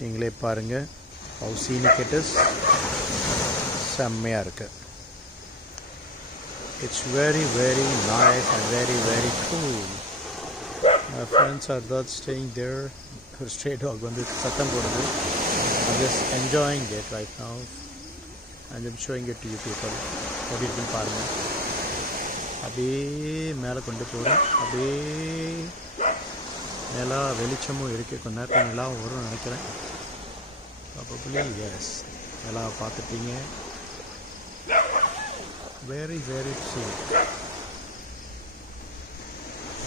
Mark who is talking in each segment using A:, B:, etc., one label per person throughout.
A: நீங்களே பாருங்கள் how scenic செம்மையாக இருக்குது it's very very nice and very very cool My friends are not staying there. ஒரு stray dog வந்து சத்தம் போடுது I'm just enjoying it right now. And I'm showing it to you people. எப்படி இருக்குன்னு பாருங்கள் அப்படியே மேலே கொண்டு போகிறேன் அப்படியே நிலா வெளிச்சமும் இருக்குது கொஞ்ச நேரத்தில் நிலாவும் வரும்னு நினைக்கிறேன். ப்ராபப்ளி எஸ் நிலாவை பார்த்துட்டீங்க. Very very soon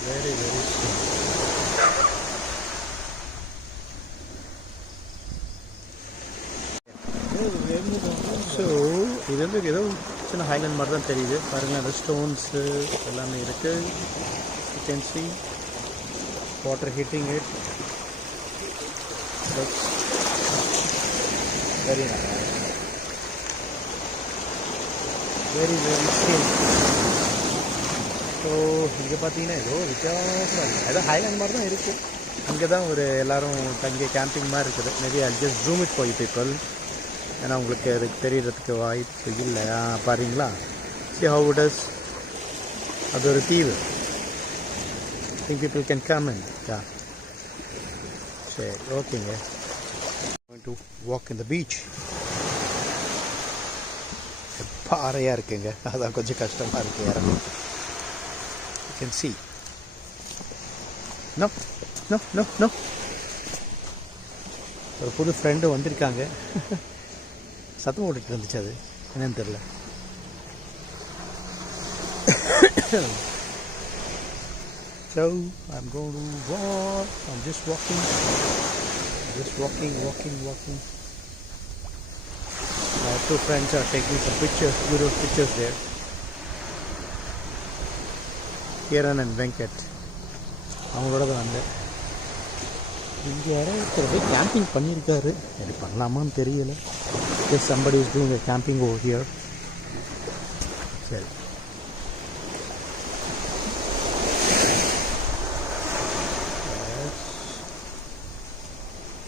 A: very very soon so இது வந்து ஏதோ சின்ன ஹைலாண்ட் மாதிரி தான் தெரியுது. பாருங்கள் அந்த ஸ்டோன்ஸு எல்லாமே இருக்குது you can see water looks very very very very thin. So இங்கே பார்த்தீங்கன்னா ஏதோ வித்தியாசமாக இருக்குது ஏதோ ஹைலாண்ட் மாதிரி தான் இருக்குது இங்கே தான் ஒரு எல்லோரும் தங்கி கேம்பிங் மாதிரி இருக்குது. Maybe I just zoom it for people ஏன்னா உங்களுக்கு அதுக்கு தெரியறதுக்கு வாய்ப்பு இல்லை ஆ, பாருங்களா சி ஹவு டஸ் அது ஒரு தீவு. Think people can come and yeah சரி ஓகேங்க to walk in the beach பாறையாக இருக்குங்க. அதான் கொஞ்சம் கஷ்டமாக இருக்குது இறங்க you can see no no no no ஒரு புது ஃப்ரெண்டு வந்திருக்காங்க. சத்தம் போட்டுட்டு இருந்துச்சு அது. என்னன்னு தெரில So I'm going to walk. I'm just walking. Just walking, walking, walking. My two friends are taking some pictures, beautiful pictures there. Kiran and Venkat. அவங்களோட தான் வந்தேன் இங்கே யாரோ ஒருத்தர் போய் கேம்பிங் பண்ணியிருக்காரு எப்படி பண்ணலாமான்னு தெரியல yes somebody is doing camping over here சரி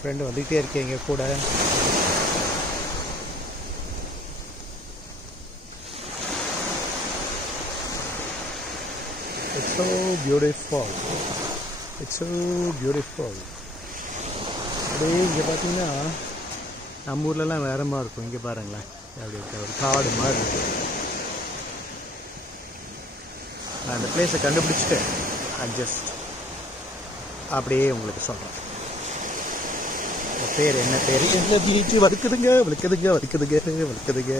A: ஃப்ரெண்டு வந்துக்கிட்டே இருக்கீங்க கூட. It's so beautiful. It's so beautiful. அப்படியே இங்கே பார்த்தீங்கன்னா நம்ம ஊர்லலாம் வேற மாதிரி இருக்கும். இங்கே பாருங்களேன். அப்படி இருக்க ஒரு காடு மாதிரி இருக்கு. நான் அந்த பிளேஸை கண்டுபிடிச்சிட்டு ஜஸ்ட் அப்படியே உங்களுக்கு சொல்கிறேன் பேர் என்ன பேர் என்ன பீச்சு வலுக்குதுங்க வலுக்குதுங்க வலுக்குதுங்க வலுக்குதுங்க